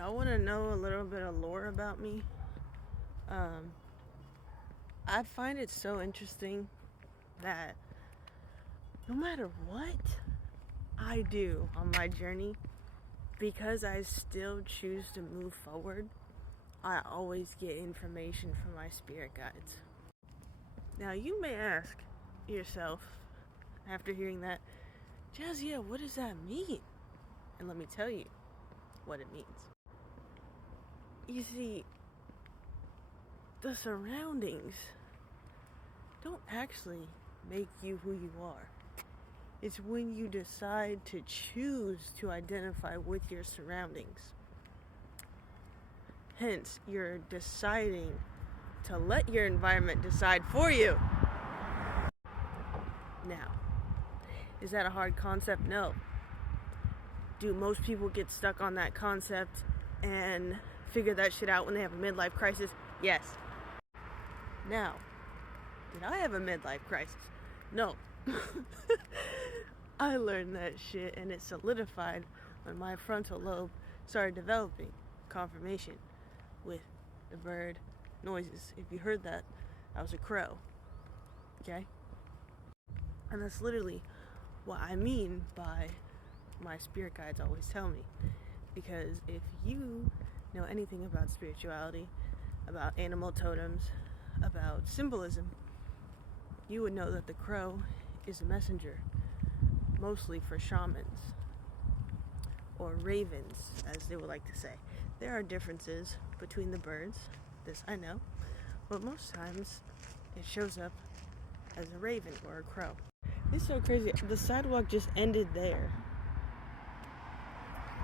Y'all want to know a little bit of lore about me? Um, I find it so interesting that no matter what I do on my journey, because I still choose to move forward, I always get information from my spirit guides. Now, you may ask yourself, after hearing that, Jazia, what does that mean? And let me tell you what it means. You see, the surroundings don't actually make you who you are. It's when you decide to choose to identify with your surroundings. Hence, you're deciding to let your environment decide for you. Now, is that a hard concept? No. Do most people get stuck on that concept and figure that shit out when they have a midlife crisis? Yes. Now, did I have a midlife crisis? No. I learned that shit and it solidified when my frontal lobe started developing confirmation with the bird noises. If you heard that, that was a crow. Okay? And that's literally what I mean by my spirit guides always tell me. Because if you know anything about spirituality, about animal totems, about symbolism, you would know that the crow is a messenger, mostly for shamans, or ravens, as they would like to say. There are differences between the birds, this I know, but most times it shows up as a raven or a crow. It's so crazy. The sidewalk just ended there.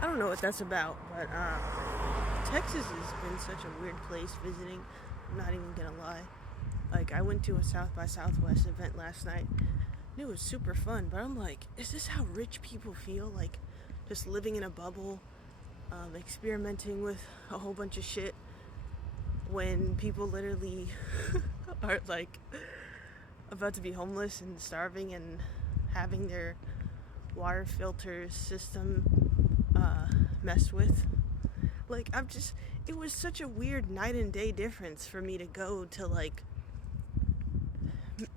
I don't know what that's about, but Texas has been such a weird place visiting. I'm not even gonna lie. Like, I went to a South by Southwest event last night, and it was super fun, but I'm like, is this how rich people feel? Like, just living in a bubble, experimenting with a whole bunch of shit, when people literally are, like, about to be homeless and starving and having their water filter system messed with. Like, it was such a weird night and day difference for me to go to, like,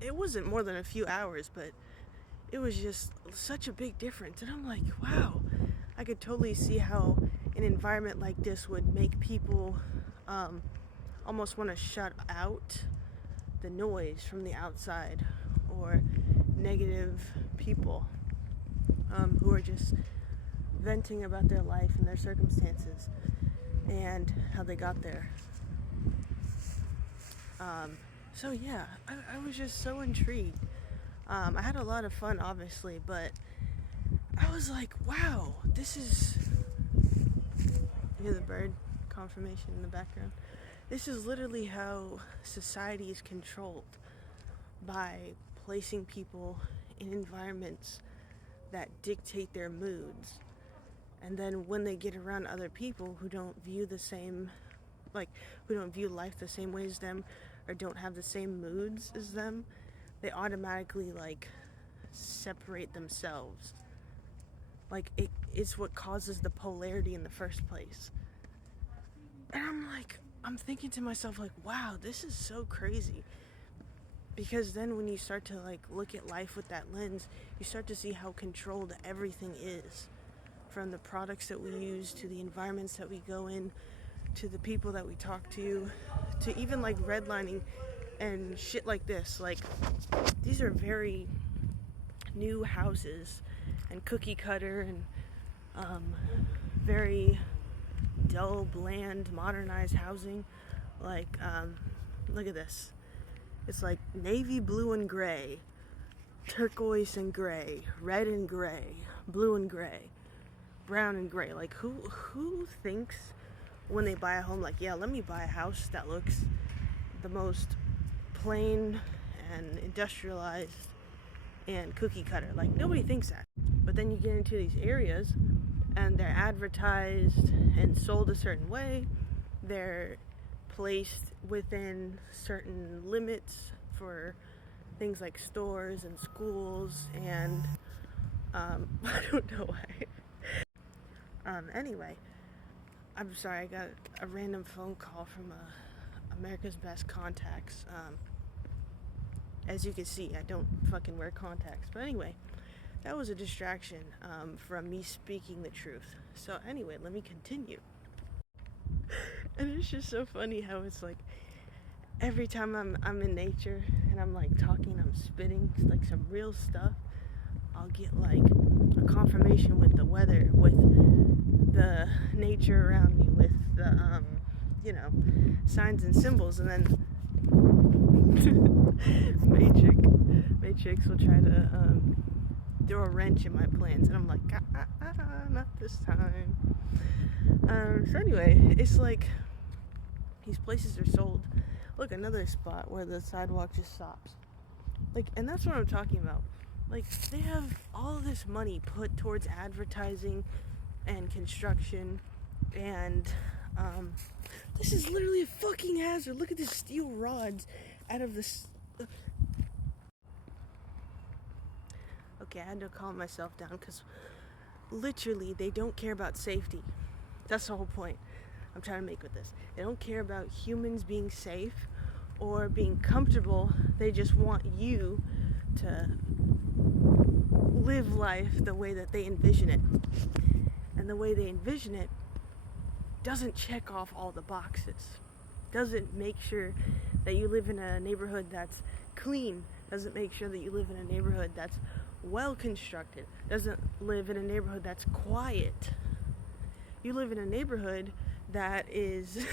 it wasn't more than a few hours, but it was just such a big difference. And I'm like, wow, I could totally see how an environment like this would make people almost want to shut out the noise from the outside, or negative people who are just venting about their life and their circumstances and how they got there. So yeah, I was just so intrigued. I had a lot of fun, obviously, but I was like, wow, this is... You hear the bird confirmation in the background? This is literally how society is controlled, by placing people in environments that dictate their moods. And then when they get around other people who don't view the same, who don't view life the same way as them, or don't have the same moods as them, they automatically, separate themselves. It's what causes the polarity in the first place. And I'm thinking to myself, wow, this is so crazy. Because then when you start to, look at life with that lens, you start to see how controlled everything is. From the products that we use, to the environments that we go in, to the people that we talk to even, redlining and shit like this. These are very new houses, and cookie cutter, and very dull, bland, modernized housing. Look at this. It's like navy blue and gray, turquoise and gray, red and gray, blue and gray, brown and gray. Who thinks when they buy a home, yeah, let me buy a house that looks the most plain and industrialized and cookie cutter? Nobody thinks that. But then you get into these areas and they're advertised and sold a certain way. They're placed within certain limits for things like stores and schools, and I don't know why. Anyway, I'm sorry, I got a random phone call from America's Best Contacts. As you can see, I don't fucking wear contacts. But anyway, that was a distraction from me speaking the truth. So anyway, let me continue. And it's just so funny how it's like every time I'm in nature and I'm like talking, I'm spitting like some real stuff, I'll get like a confirmation with the weather, with the nature around me, with the signs and symbols, and then Matrix will try to throw a wrench in my plans, and I'm like, not this time. So anyway, it's like these places are sold. Look, another spot where the sidewalk just stops. Like, and that's what I'm talking about. Like, they have all of this money put towards advertising and construction, and this is literally a fucking hazard. Look at the steel rods out of this. Okay, I had to calm myself down because literally they don't care about safety. That's the whole point I'm trying to make with this. They don't care about humans being safe or being comfortable. They just want you to live life the way that they envision it. And the way they envision it doesn't check off all the boxes. Doesn't make sure that you live in a neighborhood that's clean. Doesn't make sure that you live in a neighborhood that's well constructed. Doesn't live in a neighborhood that's quiet. You live in a neighborhood that is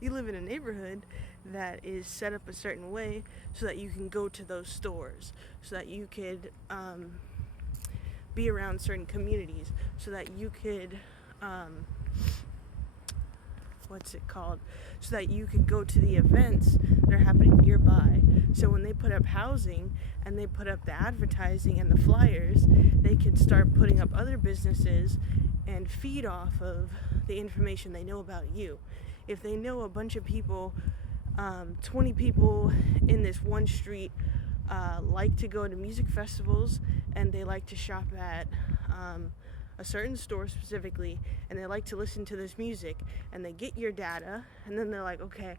you live in a neighborhood that is set up a certain way so that you can go to those stores, so that you could be around certain communities, so that you could so that you could go to the events that are happening nearby. So when they put up housing and they put up the advertising and the flyers, they could start putting up other businesses and feed off of the information they know about you. If they know a bunch of people, 20 people in this one street like to go to music festivals, and they like to shop at a certain store specifically, and they like to listen to this music, and they get your data, and then they're like, okay,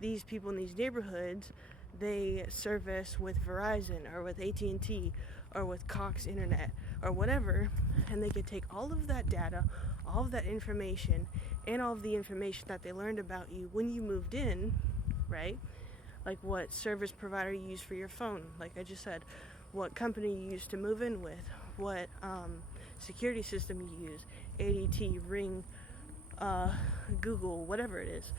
these people in these neighborhoods, they service with Verizon or with AT&T or with Cox Internet or whatever, and they could take all of that data, all of that information, and all of the information that they learned about you when you moved in, right? Like what service provider you use for your phone, like I just said, what company you used to move in with, what security system you use, ADT, Ring, Google, whatever it is.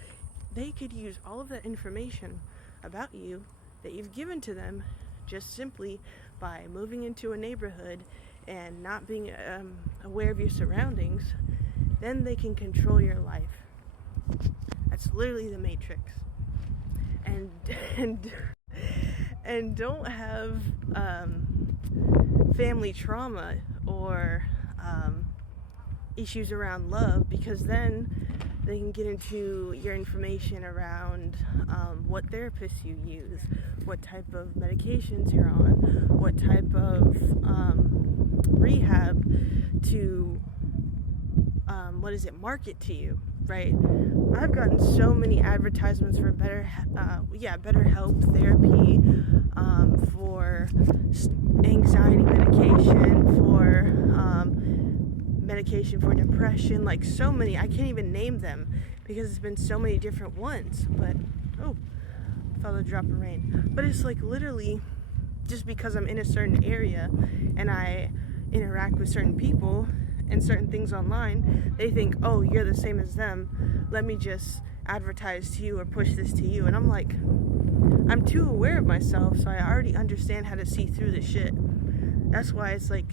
They could use all of that information about you that you've given to them just simply by moving into a neighborhood and not being aware of your surroundings. Then they can control your life. That's literally the Matrix. And don't have family trauma or issues around love, because then they can get into your information around what therapists you use, what type of medications you're on, what type of rehab to market to you, right? I've gotten so many advertisements for BetterHelp therapy, for anxiety medication, for medication for depression, like so many. I can't even name them because it's been so many different ones. But I felt a drop of rain. But it's like literally just because I'm in a certain area and I interact with certain people and certain things online, they think, oh, you're the same as them, let me just advertise to you or push this to you. And I'm like, I'm too aware of myself, so I already understand how to see through this shit. That's why it's like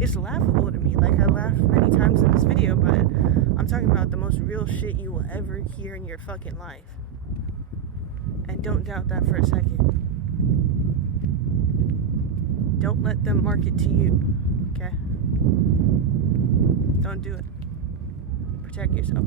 it's laughable to me. Like, I laughed many times in this video, but I'm talking about the most real shit you will ever hear in your fucking life. And don't doubt that for a second. Don't let them market to you, okay? Don't do it. Protect yourself.